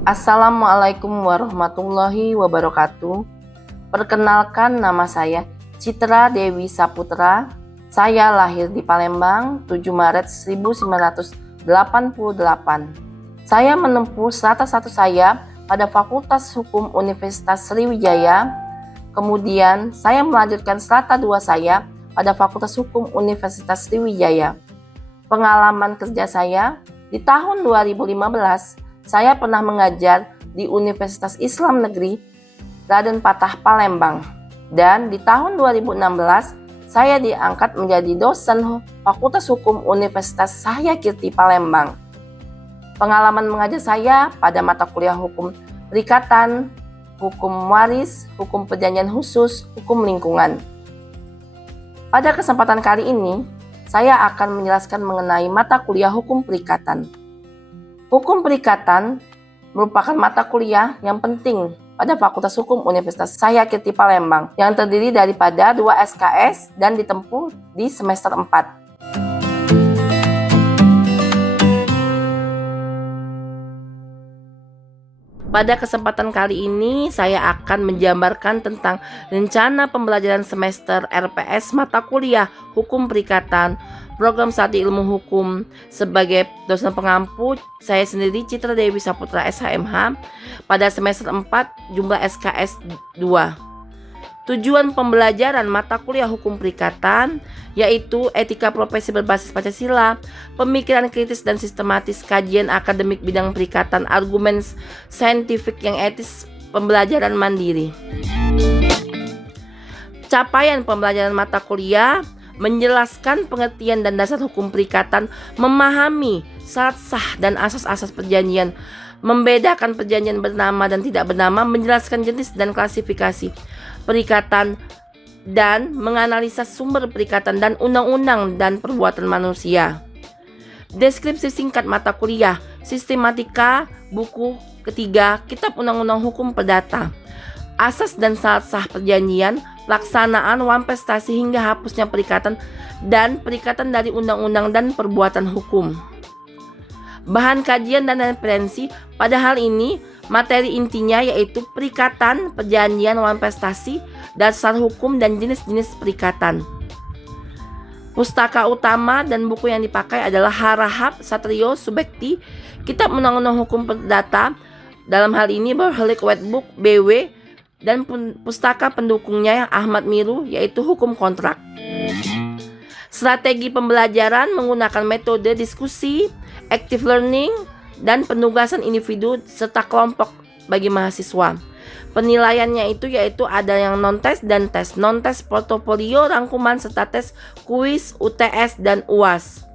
Assalamualaikum warahmatullahi wabarakatuh. Perkenalkan, nama saya Citra Dewi Saputra. Saya lahir di Palembang 7 Maret 1988. Saya menempuh strata 1 saya pada Fakultas Hukum Universitas Sriwijaya. Kemudian saya melanjutkan strata 2 saya pada Fakultas Hukum Universitas Sriwijaya. Pengalaman kerja saya di tahun 2015, saya pernah mengajar di Universitas Islam Negeri Raden Patah Palembang, dan di tahun 2016 saya diangkat menjadi dosen Fakultas Hukum Universitas Sahyakirti Palembang. Pengalaman mengajar saya pada mata kuliah hukum perikatan, hukum waris, hukum perjanjian khusus, hukum lingkungan. Pada kesempatan kali ini, saya akan menjelaskan mengenai mata kuliah hukum perikatan. Hukum perikatan merupakan mata kuliah yang penting pada Fakultas Hukum Universitas Sahyakirti Palembang yang terdiri daripada 2 SKS dan ditempuh di semester 4. Pada kesempatan kali ini saya akan menjabarkan tentang rencana pembelajaran semester RPS mata kuliah Hukum Perikatan Program Studi Ilmu Hukum. Sebagai dosen pengampu, saya sendiri Citra Dewi Saputra SHMH pada semester 4 jumlah SKS 2. Tujuan pembelajaran mata kuliah hukum perikatan yaitu etika profesi berbasis Pancasila, pemikiran kritis dan sistematis, kajian akademik bidang perikatan, argumen saintifik yang etis, pembelajaran mandiri. Capaian pembelajaran mata kuliah menjelaskan pengertian dan dasar hukum perikatan, memahami syarat sah dan asas-asas perjanjian, membedakan perjanjian bernama dan tidak bernama, menjelaskan jenis dan klasifikasi perikatan, dan menganalisa sumber perikatan dan undang-undang dan perbuatan manusia. Deskripsi singkat mata kuliah, sistematika, buku ketiga, Kitab Undang-Undang Hukum Perdata, asas dan syarat sah perjanjian, pelaksanaan wampestasi hingga hapusnya perikatan, dan perikatan dari undang-undang dan perbuatan hukum. Bahan kajian dan referensi pada hal ini, materi intinya yaitu perikatan, perjanjian, wampestasi, dasar hukum, dan jenis-jenis perikatan. Pustaka utama dan buku yang dipakai adalah Harahap, Satrio, Subekti, Kitab Undang-Undang Hukum Perdata, dalam hal ini Berhalik Wetbook, BW, dan pustaka pendukungnya yang Ahmad Miru yaitu Hukum Kontrak. Strategi pembelajaran menggunakan metode diskusi, active learning, dan penugasan individu serta kelompok bagi mahasiswa. Penilaiannya itu yaitu ada yang non-tes dan tes. Non-tes portofolio, rangkuman, serta tes kuis, UTS, dan UAS.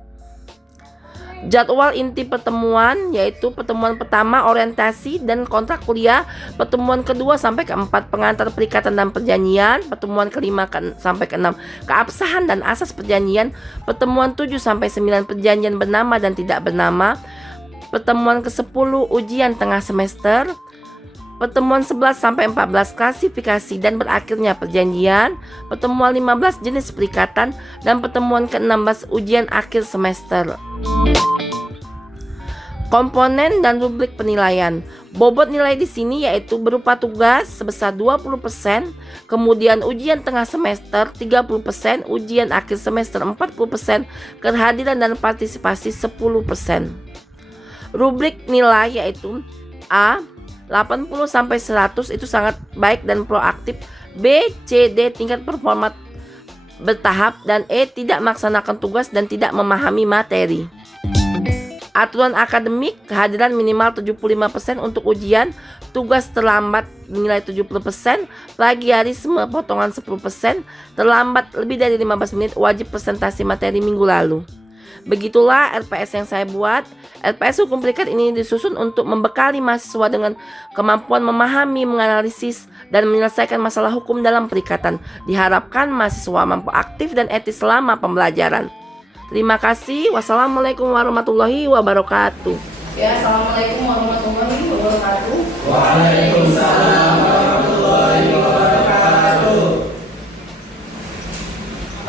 Jadwal inti pertemuan yaitu pertemuan pertama orientasi dan kontrak kuliah, pertemuan kedua sampai keempat pengantar perikatan dan perjanjian, pertemuan kelima sampai keenam keabsahan dan asas perjanjian, pertemuan 7 sampai 9 perjanjian bernama dan tidak bernama, pertemuan ke-10 ujian tengah semester, pertemuan 11 sampai 14 klasifikasi dan berakhirnya perjanjian, pertemuan 15 jenis perikatan, dan pertemuan ke-16 ujian akhir semester. Komponen dan rubrik penilaian. Bobot nilai di sini yaitu berupa tugas sebesar 20%, kemudian ujian tengah semester 30%, ujian akhir semester 40%, kehadiran dan partisipasi 10%. Rubrik nilai yaitu A 80 sampai 100 itu sangat baik dan proaktif, B, C, D tingkat performa bertahap, dan E tidak melaksanakan tugas dan tidak memahami materi. Aturan akademik, kehadiran minimal 75% untuk ujian, tugas terlambat nilai 70%, plagiarisme potongan 10%, terlambat lebih dari 15 menit wajib presentasi materi minggu lalu. Begitulah RPS yang saya buat. RPS Hukum Perikat ini disusun untuk membekali mahasiswa dengan kemampuan memahami, menganalisis, dan menyelesaikan masalah hukum dalam perikatan. Diharapkan mahasiswa mampu aktif dan etis selama pembelajaran. Terima kasih. Wassalamualaikum warahmatullahi wabarakatuh. Ya, assalamualaikum warahmatullahi wabarakatuh. Waalaikumsalam warahmatullahi wabarakatuh.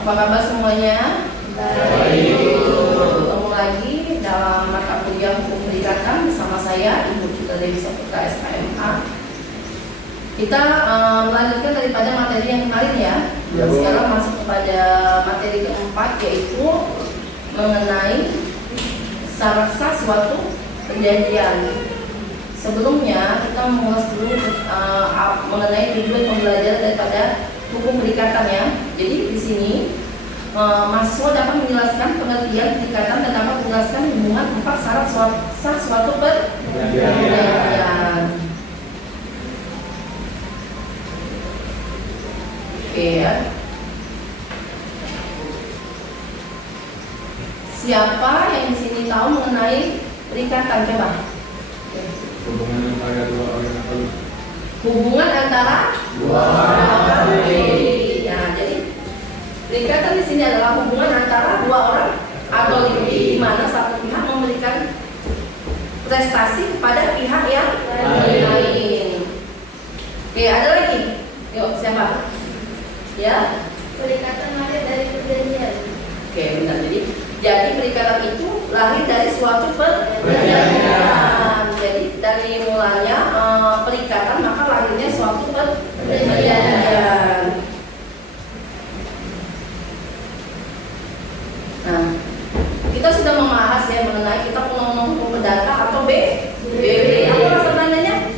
Apa kabar semuanya? Baik. Ketemu lagi dalam mata kuliah hukum perikatan bersama saya saya Ibu Citra Dewi Saputra SKMA. Kita melanjutkan daripada materi yang kemarin ya. Dan sekarang masuk kepada materi keempat, yaitu mengenai syarat sah suatu perjanjian. Sebelumnya kita mengulas dulu mengenai tujuan pembelajaran daripada hukum perikatan ya. Jadi di sini mahasiswa dapat menjelaskan pengertian perikatan dan dapat menjelaskan hubungan empat syarat sah suatu perjanjian. Oke ya. Siapa yang di sini tahu mengenai perikatan, coba? Hubungan antara dua orang. Nah, jadi perikatan di sini adalah hubungan antara dua orang atau lebih, di mana satu pihak memberikan prestasi kepada pihak yang lain. Oke, ada lagi? Yuk, siapa? Ya. Perikatan lahir dari perjanjian. Oke, benar. Jadi perikatan itu lahir dari suatu perjanjian. Jadi dari mulanya perikatan maka lahirnya suatu perjanjian. Nah, kita sudah membahas ya mengenai kita undang-undang hukum perdata atau BW. Apa bahasa Belandanya?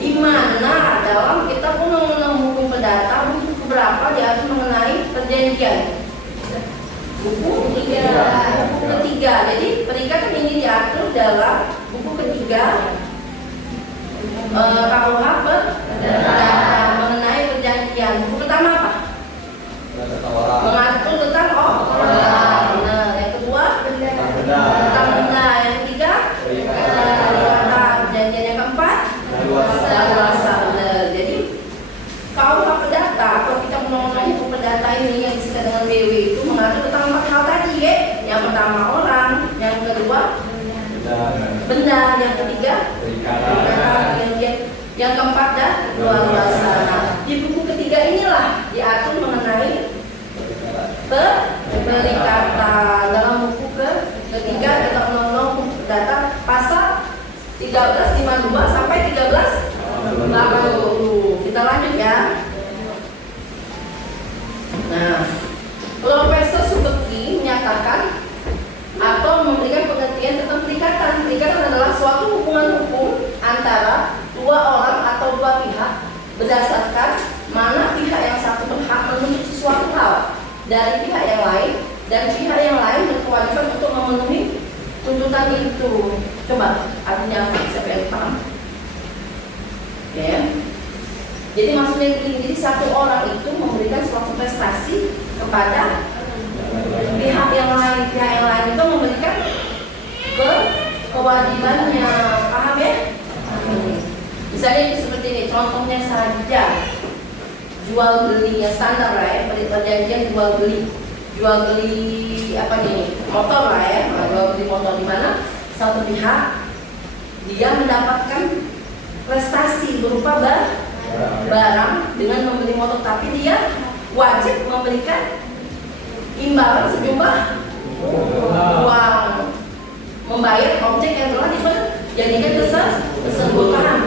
Di mana dalam kitab undang-undang hukum perdata buku keberapa diatur mengenai perjanjian? Buku ketiga. Jadi perikatan ini diatur dalam buku ketiga KUH perdata mengenai perjanjian. Buku pertama apa? Mengatur tentang orang. Nah, yang kedua tentang benda. Yang ketiga perjanjian. Yang keempat daluarsa. Jadi KUH perdata atau kita undang-undang hukum perdata ini yang disebut dengan BW itu mengatur tentang empat hal tadi ya. Yang pertama orang, yang kedua benda, yang ketiga yang keempat daluarsa. Nah, di buku ketiga inilah diatur mengenai perikatan. Dalam buku ketiga kita undang-undang hukum perdata pasal 1352 sampai 1380. Kita lanjut ya. Nah, Profesor Subeki menyatakan atau memberikan pengertian tentang perikatan. Perikatan adalah suatu hubungan hukum antara dua orang atau dua pihak berdasarkan mana pihak yang satu berhak menuntut sesuatu hal dari pihak yang lain dan pihak yang lain berkewajiban untuk memenuhi tuntutan itu. Coba artinya apa? Siapa yang paham? Ya. Jadi maksudnya begini, jadi satu orang itu memberikan suatu prestasi kepada pihak yang lain. Pihak yang lain itu memberikan kewajibannya. Paham ya? Misalnya seperti ini, contohnya saja jual beli yang standar lah ya, perjanjian jual beli apa nih, motor lah ya, jual beli motor, di mana satu pihak dia mendapatkan prestasi berupa barang dengan membeli motor, tapi dia wajib memberikan imbalan sejumlah uang, membayar objek yang telah dijadikan tersebut. Paham?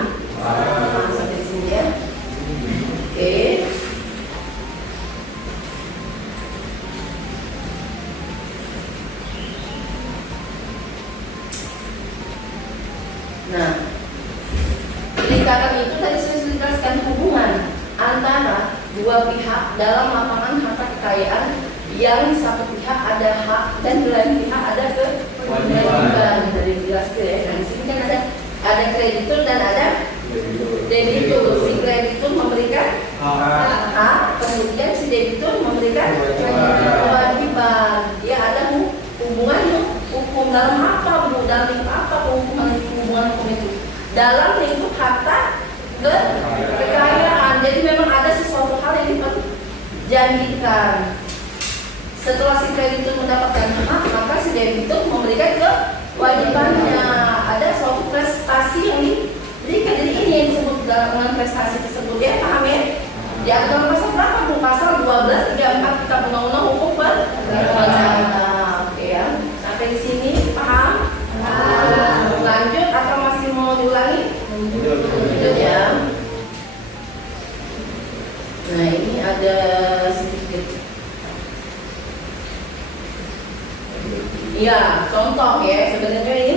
Sampai sini ya. Oke. Nah, perikatan itu tadi saya sudah jelaskan hubungan antara dua pihak dalam lapangan harta kekayaan yang satu pihak ada hak dan lain pihak ada kewajiban. Dari jelas ya. Di sini kan ada kreditur dan ada debitur. Si kreditur memberikan hak, kemudian si debitur memberikan kewajiban. Dia ada hubungan hukum dalam apa, Bu? Dalam lingkup apa hubungan hukum itu? Dalam lingkup harta kekayaan. Jadi memang ada sesuatu hal yang diperjanjikan. Setelah si kreditur mendapatkan hak, maka si debitur memberikan kewajibannya. Ada suatu prestasi yang diberikan. Jadi ini yang disebut dengan prestasi tersebut ya, paham ya? Di dalam pasal berapa? Pasal 1234 Kitab Undang-Undang Hukum Perdata. Iya, contoh ya, sebenarnya ini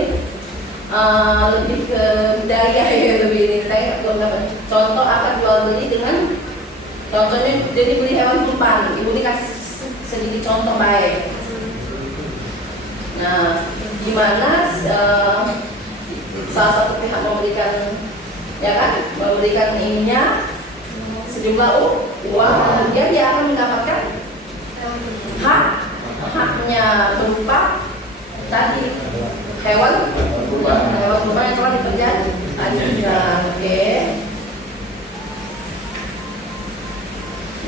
lebih ke budaya ya, lebih ini saya belum dapat. Contoh akan jual beli dengan contohnya jadi beli hewan kurban, ibu dikasih sedikit contoh baik. Nah, gimana salah satu pihak memberikan, ya kan, memberikan ininya sejumlah uang, kemudian dia akan mendapatkan haknya berupa tadi hewan kurban yang telah dikerjakan tadi. Oke.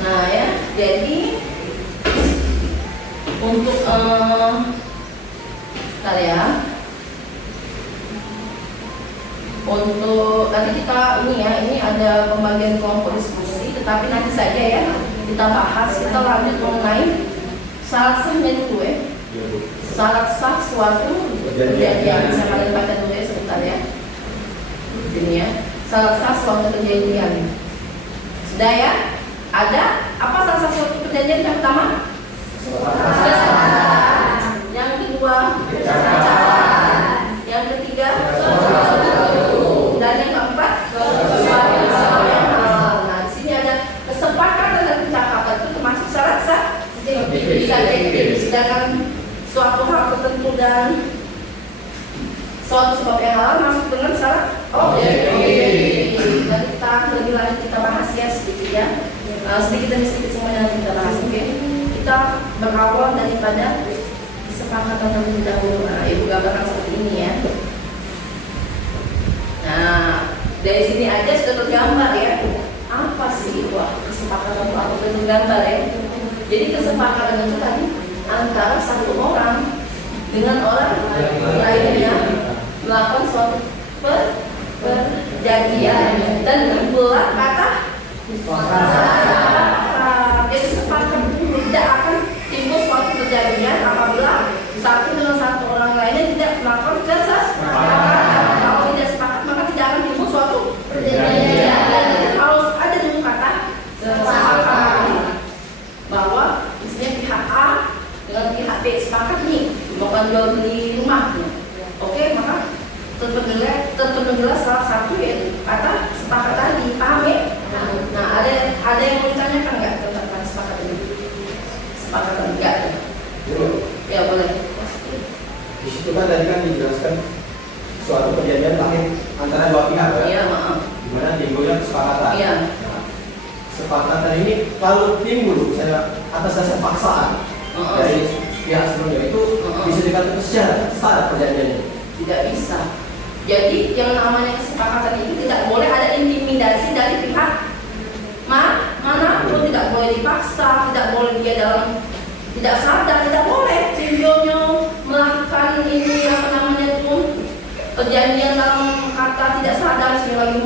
Nah ya, jadi untuk bentar ya, untuk nanti kita ini ada pembagian kelompok diskusi, tetapi nanti saja ya kita bahas, kita lanjut mengenai syarat sahnya dulu ya. Syarat sah suatu kejadian. Bisa kalian baca dulu ya sebentar ya. Sini ya. Syarat sah suatu kejadian. Sudah ya? Ada apa syarat sah suatu kejadian yang pertama? Yang kedua? Yang ketiga? Dan yang keempat? Nah, di sini ada kesepakatan dan percakapan itu termasuk syarat sah. Bisa sedangkan suatu hal tertentu dan suatu sebab yang halal masuk dengan syarat objektif. Dan kita lebih lanjut kita bahas ya sedikit ya, sedikit demi sedikit semuanya kita bahas. Oke, kita berawal daripada kesepakatan terlebih dahulu. Nah, ibu gambarkan seperti ini ya. Nah, dari sini aja sudah tergambar ya. Apa sih kesepakatan itu apa tergambar ya? Jadi kesepakatan itu tadi antara satu orang dengan orang lainnya melakukan suatu perjanjian dan berbuat kata jadi sepakat tidak akan timbul suatu perjanjian apabila satu dengan satu orang lainnya tidak melakukan kesepakatan. Kalau tidak sepakat maka tidak akan timbul suatu perjanjian. Dan harus ada dulu kata kesepakatan bahwa misalnya pihak A dengan pihak B sepakat nih mau jual beli rumahnya. Oke, maka terpenuhilah salah satu yaitu kata sepakat tadi, paham ya? Nah, ada yang mau ditanyakan nggak tentang kata sepakat ini? Sepakat enggak? Ya boleh. Di situ kan tadi kan dijelaskan suatu perjanjian terakhir antara dua pihak ya. Iya, maaf. Dimana timbulnya kesepakatan. Iya. Nah, kesepakatan ini kalau timbul misalnya atas dasar paksaan dari pihak sebelumnya itu bisa dikatakan secara sah perjanjiannya. Tidak bisa. Jadi yang namanya kesepakatan itu tidak boleh ada intimidasi dari pihak manapun, tidak boleh dipaksa, tidak boleh dia dalam tidak sadar, tidak boleh sehingga melakukan ini yang namanya itu perjanjian dalam kata tidak sadar sehingga lagi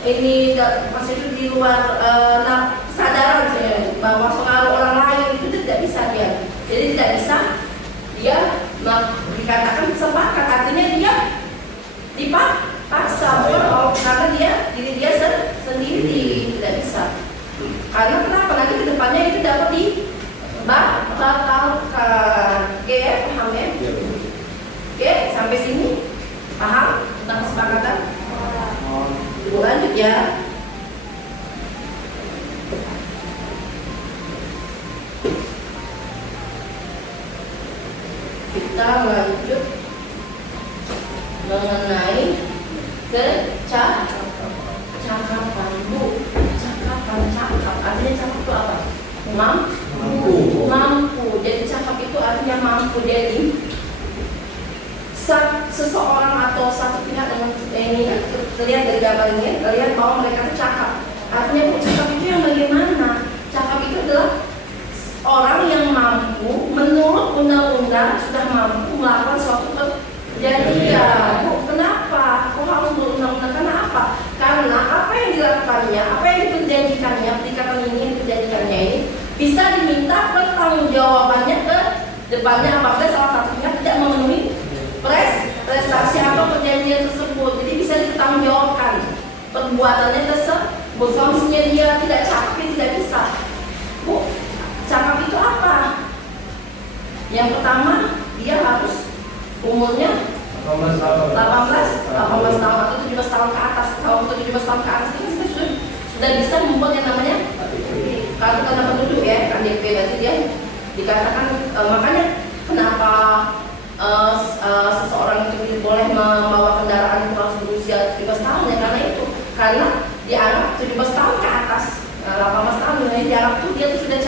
ini masih itu di luar kesadaran bahwa pengaruh orang lain itu tidak bisa dia. Jadi tidak bisa dia dikatakan sepakat, artinya dia dipaksa karena dia diri dia sendiri tidak bisa. Karena kenapa nanti kedepannya itu dapat dibatalkan. Oke, paham ya? Oke, sampai sini paham tentang kesepakatan? Lanjut ya. Kita lanjut mengenai cakapan bu, cakap artinya cakap itu apa? Mampu. Jadi cakap itu artinya mampu. Jadi seseorang atau satu pihak dengan ini terlihat dari gambar ini, terlihat bahwa mereka itu cakap. Artinya cakap itu yang bagaimana? Cakap itu adalah orang yang mampu menurut undang-undang sudah mampu melakukan suatu perjanjian. Bu, kenapa? Kok harus berundang-undang? Kenapa? Karena apa yang dilakukannya, apa yang diperjanjikannya, perikatan ini yang diperjanjikannya ini bisa diminta pertanggungjawabannya ke depannya apabila salah satunya tidak memenuhi prestasi atau perjanjian tersebut. Jadi bisa dipertanggungjawabkan perbuatannya tersebut. Kalau misalnya dia tidak cakap, tidak bisa. Bu, cakap itu apa? Yang pertama dia harus umurnya 18 tahun atau 17 tahun ke atas. Kalau untuk 17 tahun ke atas itu kita sudah bisa membuat yang namanya kartu tanda penduduk ya, KTP. Berarti dia dikatakan makanya kenapa seseorang itu boleh membawa kendaraan harus berusia 17 tahun ya, karena dianggap 17 tahun ke atas, 18 tahun ya, dianggap tuh dia tuh sudah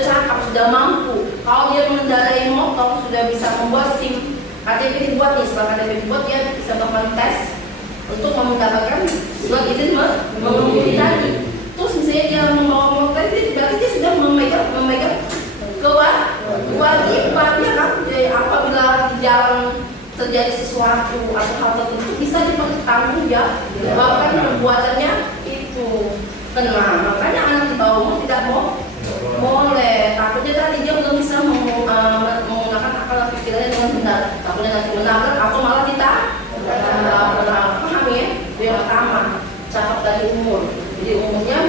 cakap, sudah mampu. Kalau dia mengendarai motor sudah bisa membuat SIM. KTP dibuat nih, setelah KTP dibuat dia bisa melakukan tes untuk mendapatkan surat izin mengemudi tadi. Terus misalnya dia membawa motor, berarti dia sudah memegang kewajiban ya kan. Jadi apabila di jalan terjadi sesuatu atau hal tertentu bisa dipertanggungjawabkan perbuatannya itu. Tenang, makanya anak di bawah umur tidak boleh. Takutnya tadi dia belum bisa menggunakan akal pikirannya dengan benar. Takutnya nanti menabrak atau malah paham ya? Itu yang pertama, cakap dari umur. Jadi umurnya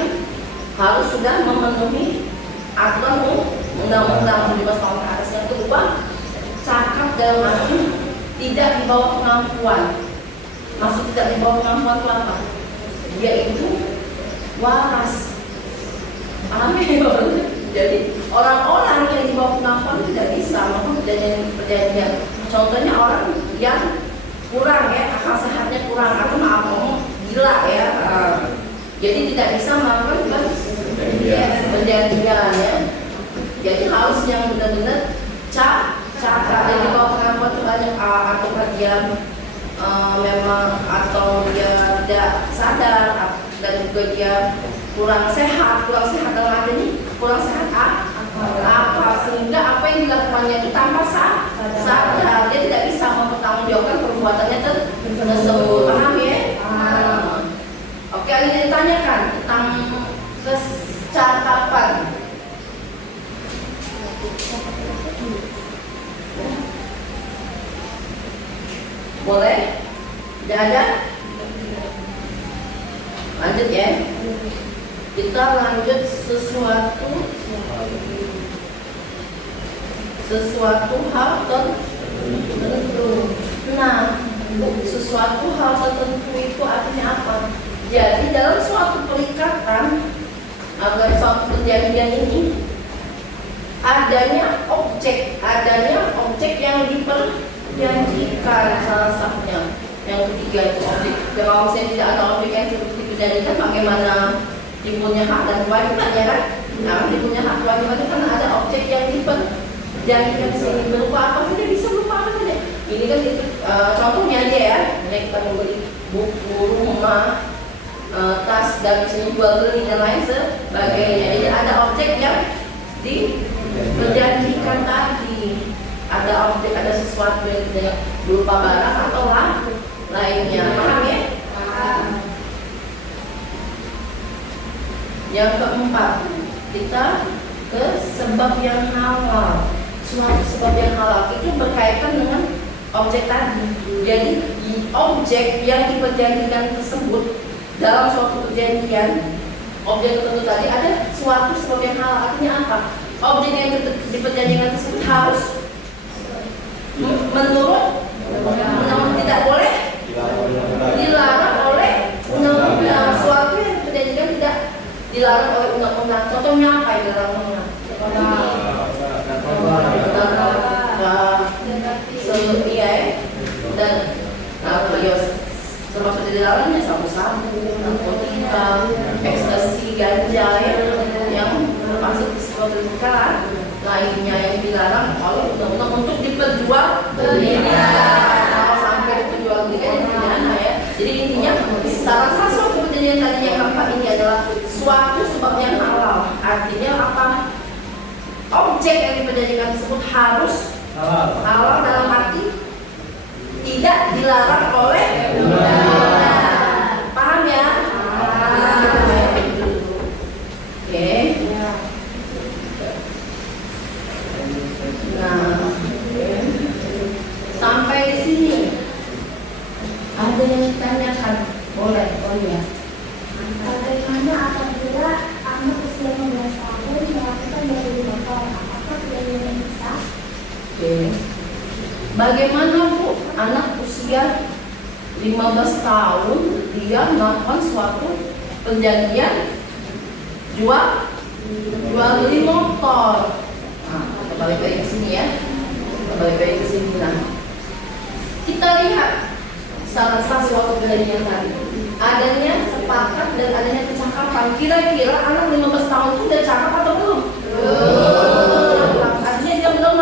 harus sudah memenuhi aturan undang-undang 17 tahun ke atas. Yang kedua, cakap dalam arti tidak di bawah kemampuan. Maksud tidak di bawah kemampuan itu apa? Dia itu waras. Paham ya? Jadi orang-orang yang di bawah kemampuan tidak bisa melakukan perjanjian. Contohnya orang yang kurang ya, akal sehatnya kurang atau maaf ngomong gila ya. Jadi tidak bisa melakukan perjanjian ya. Jadi harus yang benar-benar cakap. Jadi di bawah kemampuan itu banyak atau dia memang atau dia tidak sadar dan juga dia kurang sehat dalam arti ini kurang sehat apa sehingga apa yang dilakukannya itu tanpa sadar dia tidak bisa mempertanggungjawabkan perbuatannya tersebut. Paham ya? Oke, ini ditanyakan tentang kecakapan. Boleh? Tidak ada? Lanjut ya. Kita lanjut sesuatu hal tertentu. Nah, sesuatu hal tertentu itu artinya apa? Jadi dalam suatu perikatan atau suatu perjanjian ini adanya objek yang diperjanjikan salah satunya. Yang ketiga itu objek. Kalau misalnya tidak ada objek yang diperjanjikan, bagaimana dipunya hak dan kewajiban ya kan? Nah, dipunya hak kewajiban itu kan ada objek yang diperjanjikan di sini. Berupa apa saja, bisa berupa apa saja. Ini kan contohnya aja ya. Ini kita membeli buku, rumah, tas, dan misalnya jual beli dan lain sebagainya. Jadi ada objek yang diperjanjikan tadi. Ada objek, ada sesuatu yang berupa barang atau lainnya. Paham ya? Yang keempat, kita ke sebab yang halal. Suatu sebab yang halal itu berkaitan dengan objek tadi. Jadi objek yang diperjanjikan tersebut dalam suatu perjanjian, objek tertentu tadi ada suatu sebab yang halal. Artinya apa? Objek yang diperjanjikan tersebut harus menurut undang-undang, tidak boleh dilarang oleh undang-undang. Suatu yang diperjanjikan tidak dilarang oleh undang-undang. Contohnya apa yang dilarang undang-undang? Dan termasuk di dalamnya sabu-sabu, narkotika, ekstasi, ganja yang termasuk di psikotropa lainnya yang dilarang oleh undang-undang untuk diperjualbelikan. Kalau sampai diperjualbelikan itu pidana ya. Jadi intinya salah satu perjanjian tadi yang keempat ini adalah suatu sebab yang halal. Artinya apa? Objek yang diperjanjikan tersebut harus halal dalam arti tidak dilarang oleh undang-undang. Paham ya? Oke. Nah, sampai di sini ada yang ditanyakan, boleh? Oh ya. Bagaimana apabila anak usia 15 tahun melakukan dari motor? Apakah tidak bisa? Oke. Bagaimana Bu, anak usia 15 tahun dia melakukan suatu perjanjian jual beli motor. Nah, kita balik lagi ke sini ya. Kita balik lagi ke sini. Nah, kita lihat salah satu perjanjian tadi. Adanya sepakat dan adanya kecakapan. Kira-kira anak 15 tahun itu udah cakap atau belum? Artinya dia belum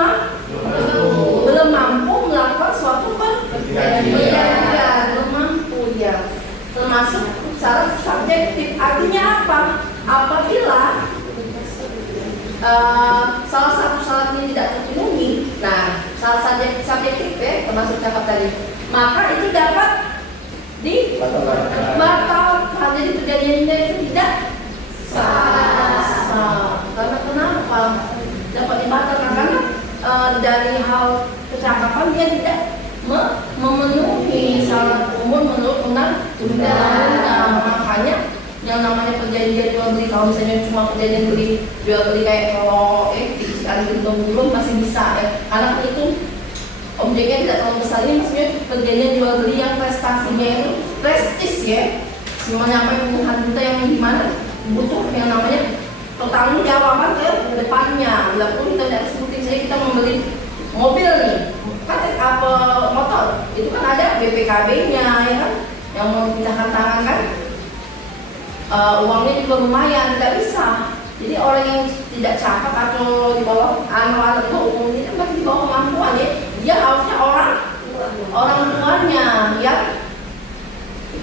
mampu melakukan suatu perjanjian, belum mampu dia. Termasuk syarat subjektif. Artinya apa? Apabila salah satu syarat ini tidak terpenuhi, nah salah subjektif ya, termasuk cakap tadi, maka itu dapat dibatalkan. Jadi perjanjiannya itu tidak sah. Karena kenapa dapat dibatalkan? Karena dari hal kecakapan dia tidak memenuhi syarat umur menurut undang-undang. Makanya yang namanya perjanjian jual beli, kalau misalnya cuma perjanjian jual beli kayak kalau sekali belum masih bisa ya, karena itu objeknya tidak terlalu besar. Ini maksudnya perjanjian jual beli yang prestasinya itu prestis ya, sampai puluhan juta, yang dimana butuh yang namanya pertanggungjawaban ke depannya. Bila perlu kita tidak sebutin saja, kita membeli mobil nih, kan apa motor itu kan ada BPKB-nya ya kan, yang mau dipindahkan tangan kan, uangnya juga lumayan, tidak bisa. Jadi orang yang tidak cakap atau di bawah anak-anak itu umumnya kan masih di bawah kemampuan ya, dia harusnya orang tuanya yang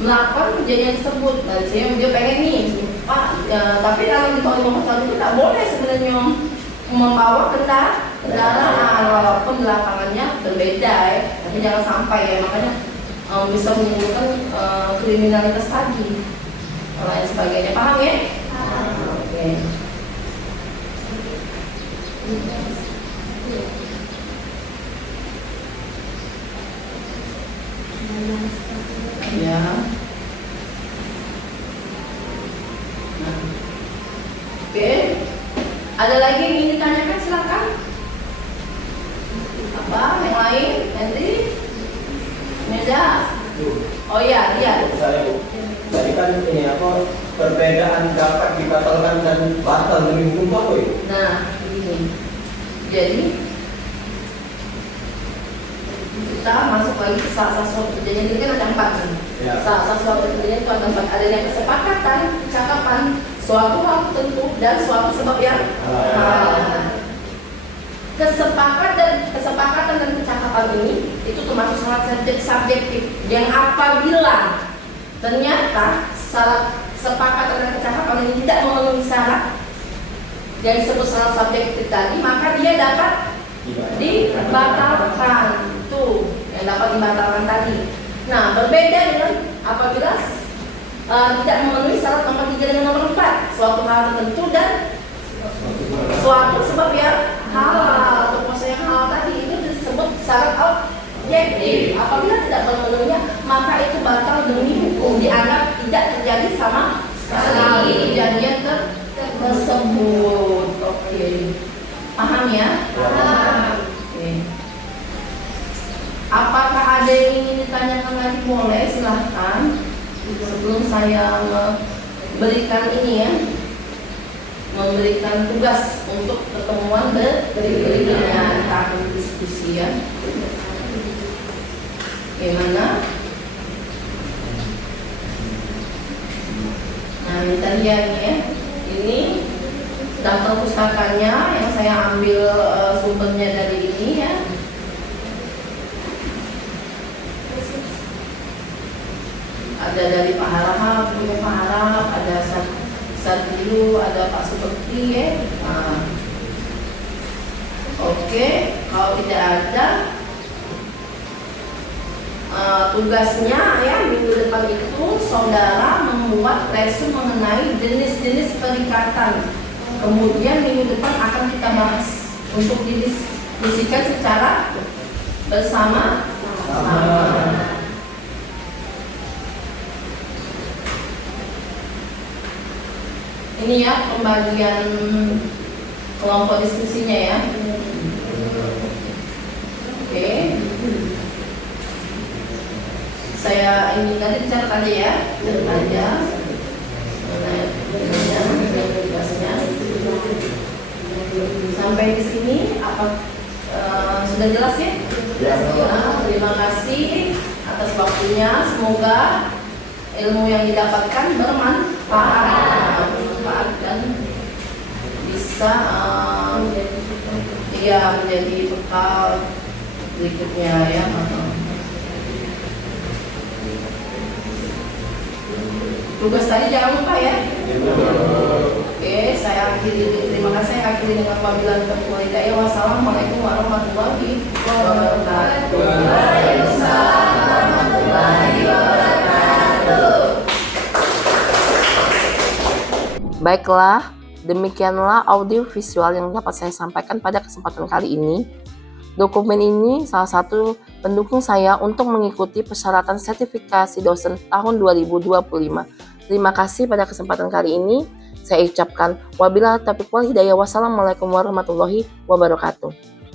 melakukan perjanjian tersebut. Nah, dia pengen nih Pak, tapi dalam di bawah 15 tahun itu tidak boleh sebenarnya membawa kendaraan, walaupun belakangannya berbeda ya, tapi jangan sampai ya, makanya bisa menimbulkan kriminalitas tadi dan lain sebagainya. Paham ya? Oke. Ya. Nah. Oke. Ada lagi yang ingin ditanyakan, silakan. Apa? Yang lain? Henry? Mirza? Oh iya, dia. Misalnya Bu, tadi kan ini apa, perbedaan dapat dibatalkan dan batal demi hukum apa ya? Nah, ini. Jadi kita masuk lagi ke salah satu perjanjian. Ini kan ada 4 nih. Ya. Salah satu perjanjian itu ada 4. Ada yang kesepakatan, cakapan, suatu hal tertentu, dan suatu sebab yang kesepakatan dan kecakapan ini itu termasuk syarat subjektif yang apabila ternyata syarat kesepakatan dan kecakapan ini tidak memenuhi syarat yang disebut syarat subjektif tadi, maka dia dapat dibatalkan. Tuh yang dapat dibatalkan tadi. Nah, berbeda dengan apabila tidak memenuhi syarat nomor 3 dan nomor 4, suatu hal tertentu dan suatu sebab yang halal. Atau yang halal tadi itu disebut syarat objektif. Apabila tidak memenuhinya, maka itu batal demi hukum, dianggap tidak terjadi sama sekali perjanjian tersebut. Oke, paham ya? Paham. Oke. Apakah ada yang ingin ditanyakan lagi? Boleh, silahkan. Sebelum saya memberikan ini ya, memberikan tugas untuk pertemuan berikutnya, kita akan diskusi ya. Bagaimana? Nah, ini tadi ya, ini daftar pustakanya yang saya ambil sumbernya dari ini ya. Ada dari Pak Harahap, Pak Harahap, ada Sardilu, ada Pak Suberti ya. Nah. Oke, kalau tidak ada tugasnya ya, minggu depan itu saudara membuat resume mengenai jenis-jenis perikatan. Kemudian minggu depan akan kita bahas untuk didiskusikan secara bersama. Ini ya pembagian kelompok diskusinya ya. Oke. saya ini tadi dicatat aja ya, catat aja. Tugasnya. Sampai di sini apa sudah jelas ya? Ya. Terima kasih atas waktunya. Semoga ilmu yang didapatkan bermanfaat dan bisa menjadi bekal berikutnya ya. Tugas tadi jangan lupa ya. Oke, saya akhiri. Terima kasih. Saya akhiri dengan wabillahi taufiq wal hidayah. Wassalamualaikum warahmatullahi wabarakatuh. Waalaikumsalam warahmatullahi wabarakatuh. Baiklah, demikianlah audio visual yang dapat saya sampaikan pada kesempatan kali ini. Dokumen ini salah satu pendukung saya untuk mengikuti persyaratan sertifikasi dosen tahun 2025. Terima kasih pada kesempatan kali ini. Saya ucapkan wabillahi taufiq wal hidayah. Wassalamualaikum warahmatullahi wabarakatuh.